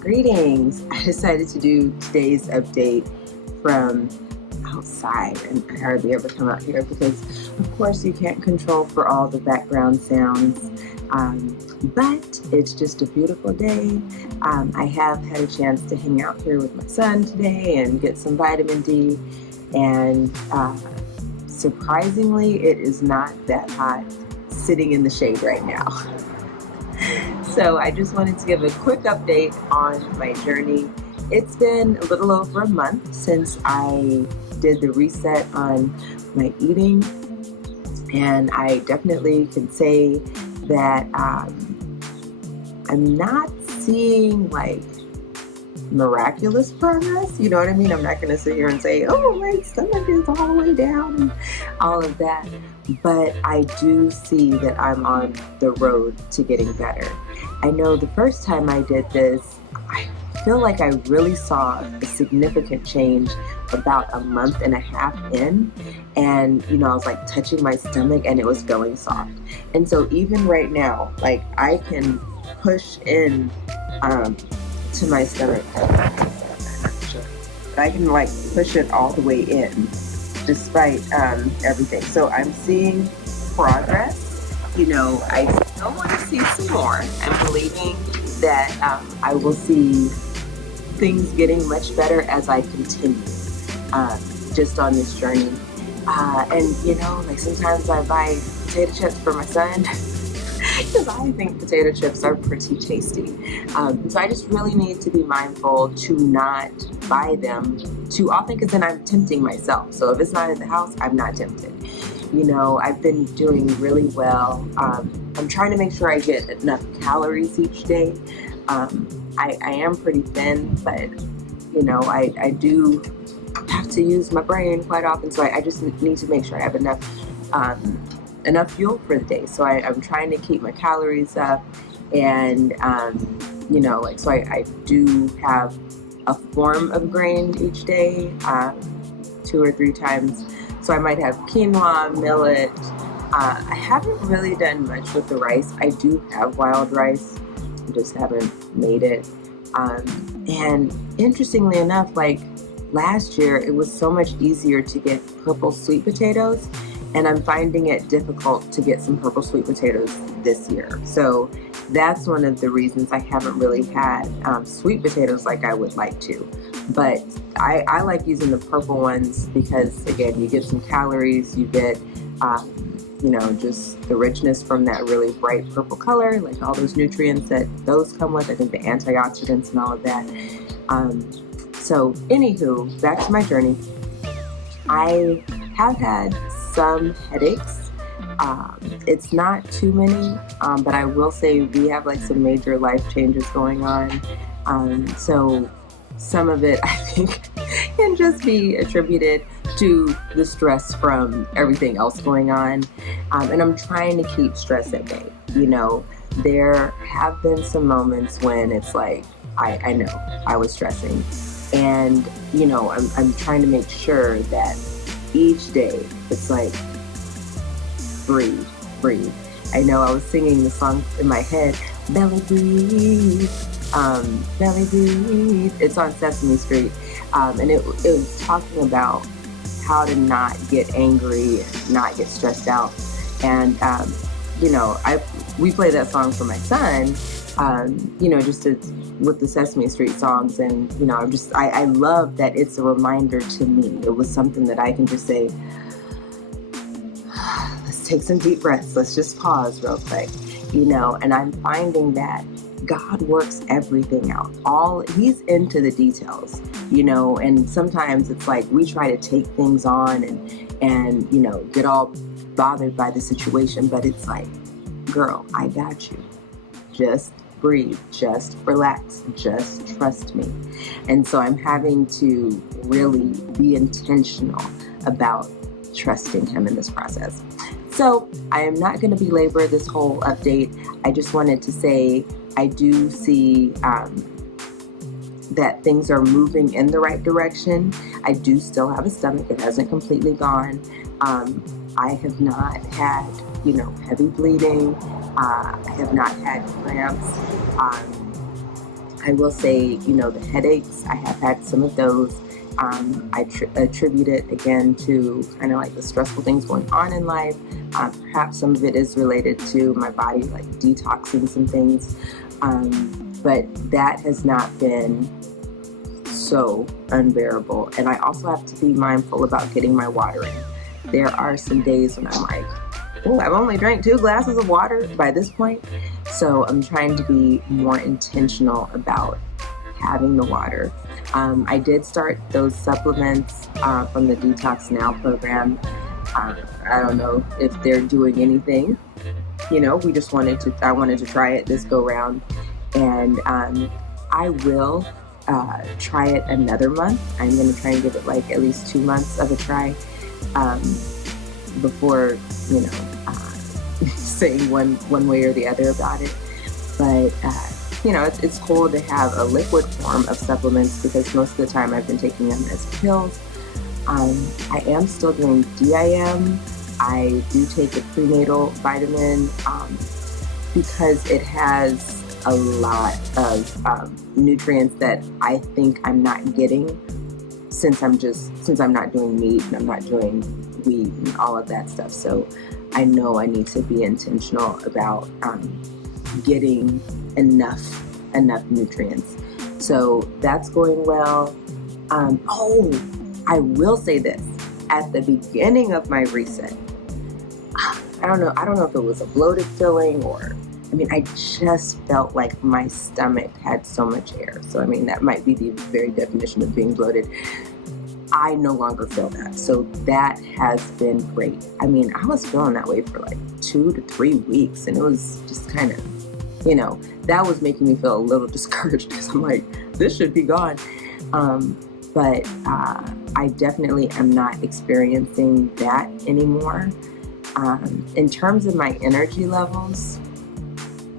Greetings. I decided to do today's update from outside, and I hardly ever come out here because, of course, you can't control for all the background sounds. But it's just a beautiful day. I have had a chance to hang out here with my son today and get some vitamin D, and surprisingly, it is not that hot sitting in the shade right now. So I just wanted to give a quick update on my journey. It's been a little over a month since I did the reset on my eating, and I definitely can say that I'm not seeing like miraculous progress. You know what I mean? I'm not going to sit here and say, oh, my stomach is all the way down and all of that. But I do see that I'm on the road to getting better. I know the first time I did this, I feel like I really saw a significant change about a month and a half in. And, I was like touching my stomach and it was feeling soft. And so even right now, like I can push in to my stomach. But I can like push it all the way in despite everything. So I'm seeing progress. I still want to see some more. I'm believing that I will see things getting much better as I continue just on this journey. Like sometimes I buy potato chips for my son because I think potato chips are pretty tasty. So I just really need to be mindful to not buy them too often because then I'm tempting myself. So if it's not in the house, I'm not tempted. I've been doing really well. I'm trying to make sure I get enough calories each day. I am pretty thin, but I do have to use my brain quite often. So I just need to make sure I have enough fuel for the day. So I'm trying to keep my calories up, and so I do have a form of grain each day, 2 or 3 times. So I might have quinoa, millet. I haven't really done much with the rice. I do have wild rice, I just haven't made it. And interestingly enough, like last year, it was so much easier to get purple sweet potatoes, and I'm finding it difficult to get some purple sweet potatoes this year. So that's one of the reasons I haven't really had sweet potatoes like I would like to. But I like using the purple ones because, again, you get some calories, you get, just the richness from that really bright purple color, like all those nutrients that those come with, I think the antioxidants and all of that. So anywho, back to my journey. I have had some headaches. It's not too many, but I will say we have like some major life changes going on. So some of it I think can just be attributed to the stress from everything else going on. And I'm trying to keep stress at bay. There have been some moments when it's like, I know I was stressing. And, I'm trying to make sure that each day it's like, breathe. I know I was singing the song in my head, belly breathe, belly breathe. It's on Sesame Street. And it was talking about how to not get angry and not get stressed out. And, we play that song for my son, just with the Sesame Street songs. And, I love that it's a reminder to me. It was something that I can just say, let's take some deep breaths. Let's just pause real quick, and I'm finding that God works everything out. He's into the details, and sometimes it's like we try to take things on and get all bothered by the situation, but it's like, girl, I got you. Just breathe, just relax, just trust me. And so I'm having to really be intentional about trusting him in this process. So I am not going to belabor this whole update. I just wanted to say I do see that things are moving in the right direction. I do still have a stomach. It hasn't completely gone. I have not had, heavy bleeding. I have not had cramps. I will say, you know, the headaches, I have had some of those. I attribute it again to kind of like the stressful things going on in life. Perhaps some of it is related to my body, like detoxing some things. But that has not been so unbearable. And I also have to be mindful about getting my water in. There are some days when I'm like, oh, I've only drank 2 glasses of water by this point. So I'm trying to be more intentional about having the water. I did start those supplements from the Detox Now program. I don't know if they're doing anything. You know, I wanted to try it this go round. And I will try it another month. I'm going to try and give it like at least 2 months of a try before, you know, saying one way or the other about it. But you know, it's cool to have a liquid form of supplements because most of the time I've been taking them as pills. I am still doing DIM. I do take a prenatal vitamin because it has a lot of nutrients that I think I'm not getting since I'm not doing meat and I'm not doing wheat and all of that stuff. So I know I need to be intentional about getting enough nutrients. So that's going well. I will say this. At the beginning of my reset, I don't know if it was a bloated feeling or, I mean, I just felt like my stomach had so much air. So, I mean, that might be the very definition of being bloated. I no longer feel that. So that has been great. I mean, I was feeling that way for like 2 to 3 weeks and it was just kind of, you know, that was making me feel a little discouraged because I'm like, this should be gone. But I definitely am not experiencing that anymore. In terms of my energy levels,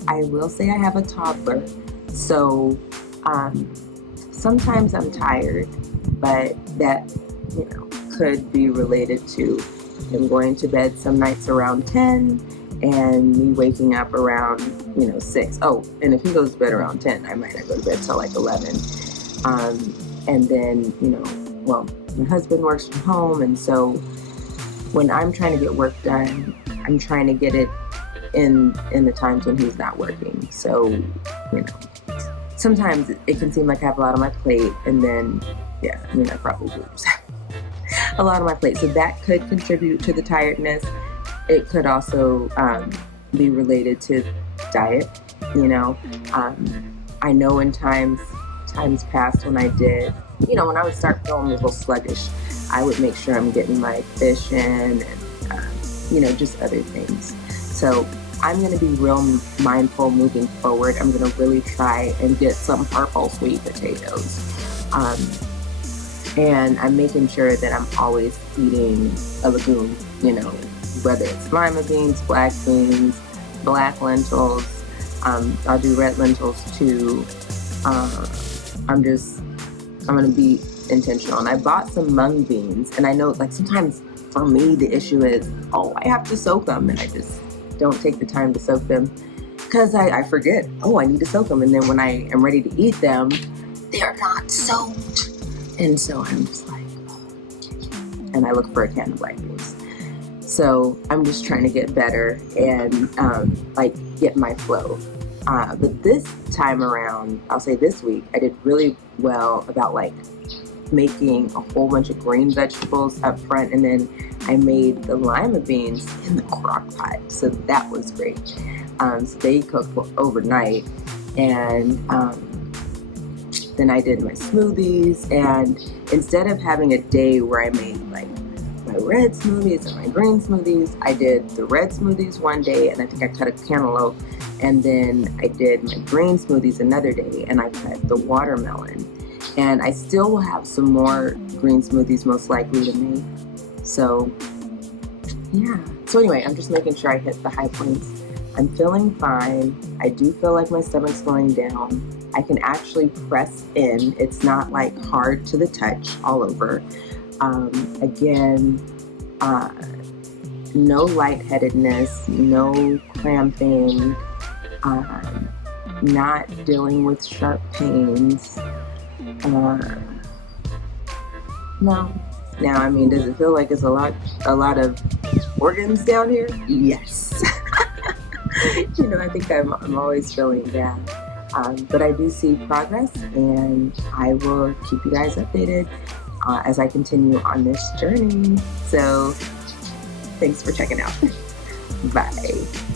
I will say I have a toddler. So sometimes I'm tired, but that, you know, could be related to him going to bed some nights around 10 and me waking up around, you know, 6. Oh, and if he goes to bed around 10, I might not go to bed till like 11. And then, you know, well, my husband works from home. And so when I'm trying to get work done, I'm trying to get it in the times when he's not working. So, you know, sometimes it can seem like I have a lot on my plate. And then, yeah, I mean, I probably do a lot on my plate. So that could contribute to the tiredness. It could also be related to diet, you know. I know in times past when I did, you know, when I would start feeling a little sluggish, I would make sure I'm getting my fish in and, you know, just other things. So I'm going to be real mindful moving forward. I'm going to really try and get some purple sweet potatoes. And I'm making sure that I'm always eating a legume, you know, whether it's lima beans, black beans, black lentils. I'll do red lentils too. I'm going to be intentional. And I bought some mung beans. And I know, like, sometimes for me, the issue is, I have to soak them. And I just don't take the time to soak them because I forget, I need to soak them. And then when I am ready to eat them, they're not soaked. And so I'm just like, and I look for a can of black beans. So I'm just trying to get better and like get my flow. But this time around, I'll say this week, I did really well about like making a whole bunch of green vegetables up front. And then I made the lima beans in the crock pot. So that was great. So they cooked overnight. And then I did my smoothies. And instead of having a day where I made like my red smoothies and my green smoothies, I did the red smoothies one day. And I think I cut a cantaloupe. And then I did my green smoothies another day. And I cut the watermelon. And I still will have some more green smoothies most likely to make. So, yeah. So anyway, I'm just making sure I hit the high points. I'm feeling fine. I do feel like my stomach's going down. I can actually press in. It's not like hard to the touch all over. Again, no lightheadedness, no cramping. not dealing with sharp pains. No. Now, I mean, does it feel like it's a lot of organs down here? Yes. I think I'm always feeling that. But I do see progress, and I will keep you guys updated as I continue on this journey. So thanks for checking out. Bye.